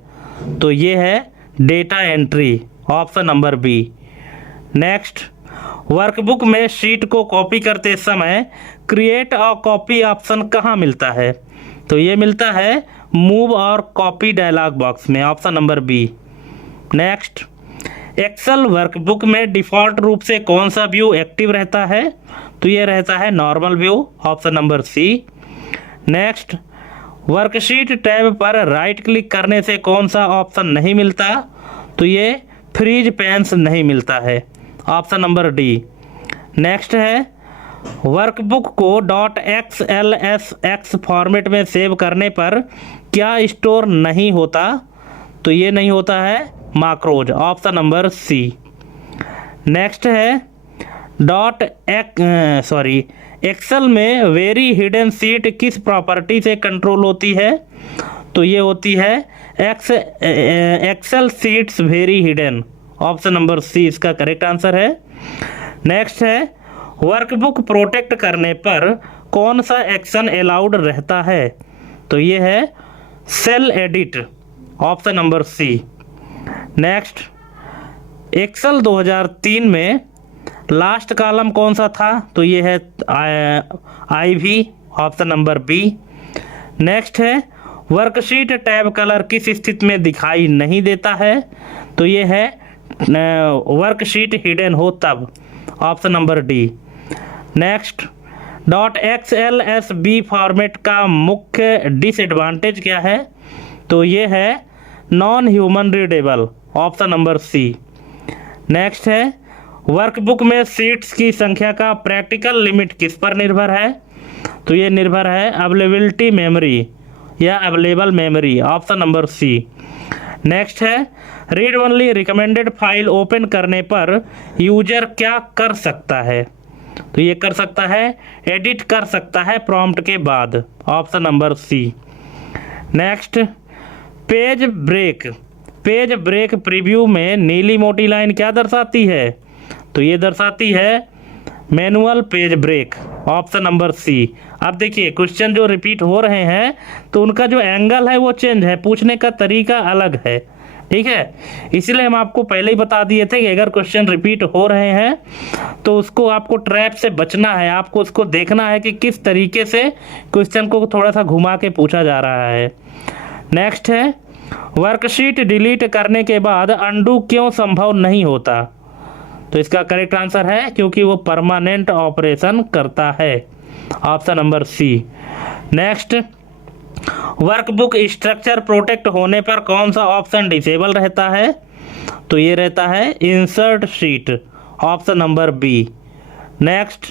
तो ये है data entry, option number B. Next, workbook में शीट को कॉपी करते समय क्रिएट और कॉपी ऑप्शन कहाँ मिलता है? तो ये मिलता है मूव और कॉपी डायलॉग बॉक्स में, option number B. Next, Excel workbook में डिफ़ॉल्ट रूप से कौन सा व्यू एक्टिव रहता है? तो ये रहता है normal view, option number C. Next, worksheet tab पर राइट क्लिक करने से कौन सा ऑप्शन नहीं मिलता? तो ये फ्रीज पेन्स नहीं मिलता है, ऑप्शन नंबर डी। नेक्स्ट है, वर्कबुक को .xlsx फॉर्मेट में सेव करने पर क्या स्टोर नहीं होता? तो ये नहीं होता है macros, option number C. Next है एक्सेल में वेरी हिडन सीट किस प्रॉपर्टी से कंट्रोल होती है? तो ये होती है Excel sheets very hidden, option number C इसका करेक्ट आंसर है। नेक्स्ट है वर्कबुक प्रोटेक्ट करने पर कौन सा एक्शन अलाउड रहता है? तो ये है cell edit, option number C. Next Excel 2003 में लास्ट कॉलम कौन सा था? तो ये है IV, option number B. Next है वर्कशीट टैब कलर किस स्थिति में दिखाई नहीं देता है? तो ये है वर्कशीट हिडन हो तब, option number D. Next .XLSB format का मुख्य डिसएडवांटेज क्या है? तो ये है non human readable, option number C. Next है वर्कबुक में सीट्स की संख्या का प्रैक्टिकल लिमिट किस पर निर्भर है? तो ये निर्भर है अवेलेबिलिटी मेमोरी या available memory, option number C. Next है read only recommended file open करने पर यूजर क्या कर सकता है? तो ये कर सकता है एडिट कर सकता है प्रॉम्प्ट के बाद, option number C. Next page break preview में नीली मोटी लाइन क्या दर्शाती है? तो ये दर्शाती है manual page break, option number C. अब देखिए क्वेश्चन जो रिपीट हो रहे हैं तो उनका जो एंगल है वो चेंज है, पूछने का तरीका अलग है, ठीक है। इसलिए हम आपको पहले ही बता दिए थे कि अगर क्वेश्चन रिपीट हो रहे हैं तो उसको आपको ट्रैप से बचना है, आपको उसको देखना है कि किस तरीके से क्वेश्चन को थोड़ा सा घुमा के पूछा जा रहा है। नेक्स्ट है वर्कशीट डिलीट करने के बाद अनडू क्यों संभव नहीं होता? तो इसका करेक्ट आंसर है क्योंकि वो परमानेंट ऑपरेशन करता है, option number C. Next workbook structure protect होने पर कौन सा ऑप्शन डिसेबल रहता है? तो ये रहता है insert sheet, option number B. Next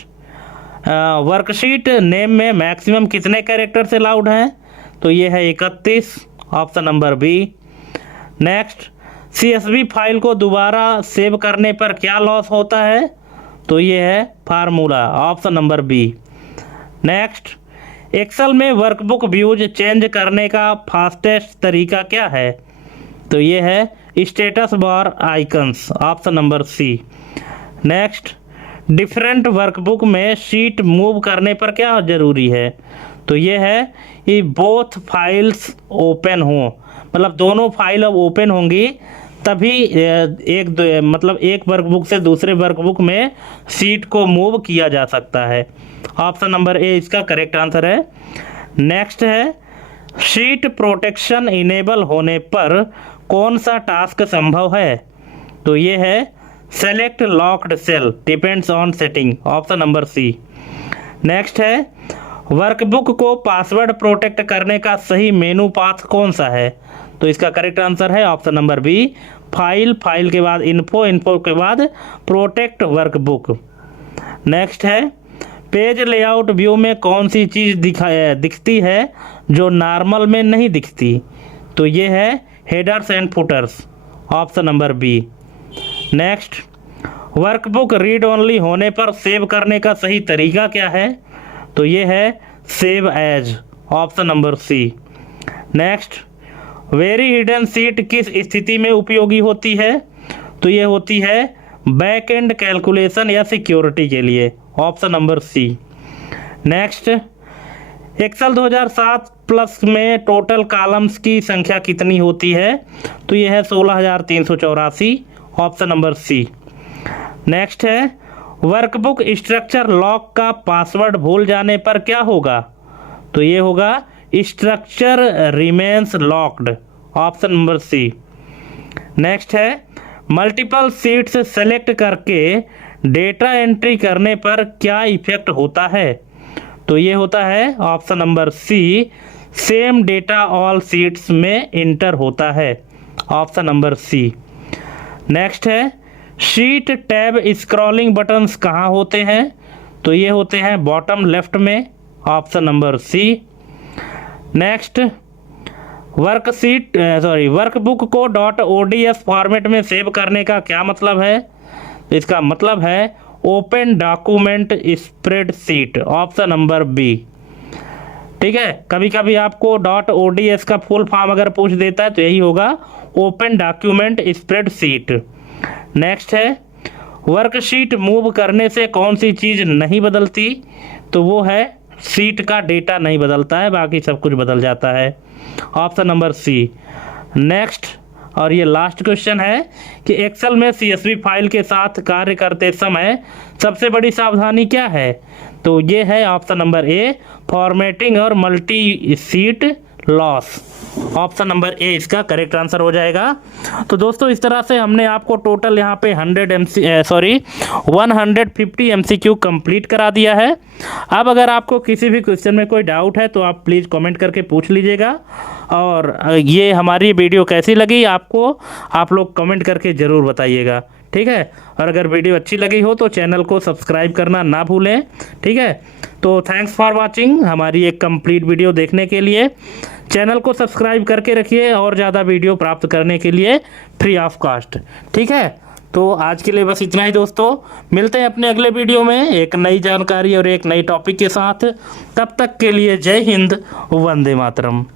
worksheet name में मैक्सिमम कितने कैरेक्टर्स अलाउड हैं? तो ये है 31, option number B. Next CSV file को दोबारा सेव करने पर क्या लॉस होता है? तो ये है formula, option number B. Next Excel में वर्कबुक व्यूज चेंज करने का फास्टेस्ट तरीका क्या है? तो ये है status bar icons, option number C. Next different workbook में शीट मूव करने पर क्या जरूरी है? तो ये है कि बोथ फाइल्स ओपन हो, मतलब दोनों फाइल अब ओपन होंगी तभी एक वर्कबुक से दूसरे वर्कबुक में शीट को मूव किया जा सकता है, ऑप्शन नंबर ए इसका करेक्ट आंसर है। नेक्स्ट है शीट प्रोटेक्शन इनेबल होने पर कौन सा टास्क संभव है? तो ये है select locked cell depends on setting, option number C. Next है वर्कबुक को पासवर्ड प्रोटेक्ट करने का सही मेनू पाथ कौन सा है? तो इसका करेक्ट आंसर है ऑप्शन नंबर बी फाइल के बाद इन्फो के बाद प्रोटेक्ट वर्कबुक। नेक्स्ट है पेज लेआउट व्यू में कौन सी चीज़ दिखती है जो नॉर्मल में नहीं दिखती? तो ये है headers and footers, option number B. Next workbook read only होने पर सेव करने का सही तरीका क्या है? तो ये है save as, option number C. Next very hidden sheet किस स्थिति में उपयोगी होती है? तो ये होती है बैक एंड कैलकुलेशन या सिक्योरिटी के लिए, option number C. Next Excel 2007 plus में टोटल कॉलम्स की संख्या कितनी होती है? तो ये है 16,384, ऑप्शन नंबर सी। नेक्स्ट है वर्कबुक स्ट्रक्चर लॉक का पासवर्ड भूल जाने पर क्या होगा? तो ये होगा structure remains locked, option number C. Next है मल्टीपल सीट्स सेलेक्ट करके डेटा एंट्री करने पर क्या इफेक्ट होता है? तो ये होता है option number C same data all sheets में इंटर होता है, ऑप्शन नंबर सी। नेक्स्ट है शीट टैब स्क्रॉलिंग बटन्स कहाँ होते हैं? तो ये होते हैं बॉटम लेफ्ट में, option number C. Next workbook को .ods फॉर्मेट में सेव करने का क्या मतलब है? इसका मतलब है open document spreadsheet, option number B. ठीक है, कभी कभी आपको .ods का फुल फॉर्म अगर पूछ देता है तो यही होगा, ओपन डॉक्यूमेंट स्प्रेडशीट। नेक्स्ट है, वर्कशीट मूव करने से कौन सी चीज़ नहीं बदलती? तो वो है सीट का डेटा नहीं बदलता है, बाकी सब कुछ बदल जाता है, ऑप्शन नंबर सी। नेक्स्ट और ये लास्ट क्वेश्चन है कि एक्सेल में CSV फाइल के साथ कार्य करते समय सबसे बड़ी सावधानी क्या है? तो ये है ऑप्शन नंबर ए, फॉर्मेटिंग और multi seat loss. Option number ए इसका करेक्ट आंसर हो जाएगा। तो दोस्तों इस तरह से हमने आपको टोटल यहाँ पे 150 MCQ कंप्लीट करा दिया है। अब अगर आपको किसी भी क्वेश्चन में कोई डाउट है तो आप प्लीज़ कमेंट करके पूछ लीजिएगा, और ये हमारी वीडियो कैसी लगी आपको, आप लोग कमेंट करके ज़रूर बताइएगा। ठीक है, और अगर वीडियो अच्छी लगी हो तो चैनल को सब्सक्राइब करना ना भूलें। ठीक है, तो थैंक्स फॉर वाचिंग। हमारी एक कंप्लीट वीडियो देखने के लिए चैनल को सब्सक्राइब करके रखिए, और ज़्यादा वीडियो प्राप्त करने के लिए फ्री ऑफ कॉस्ट। ठीक है, तो आज के लिए बस इतना ही दोस्तों, मिलते हैं अपने अगले वीडियो में एक नई जानकारी और एक नई टॉपिक के साथ। तब तक के लिए जय हिंद, वंदे मातरम।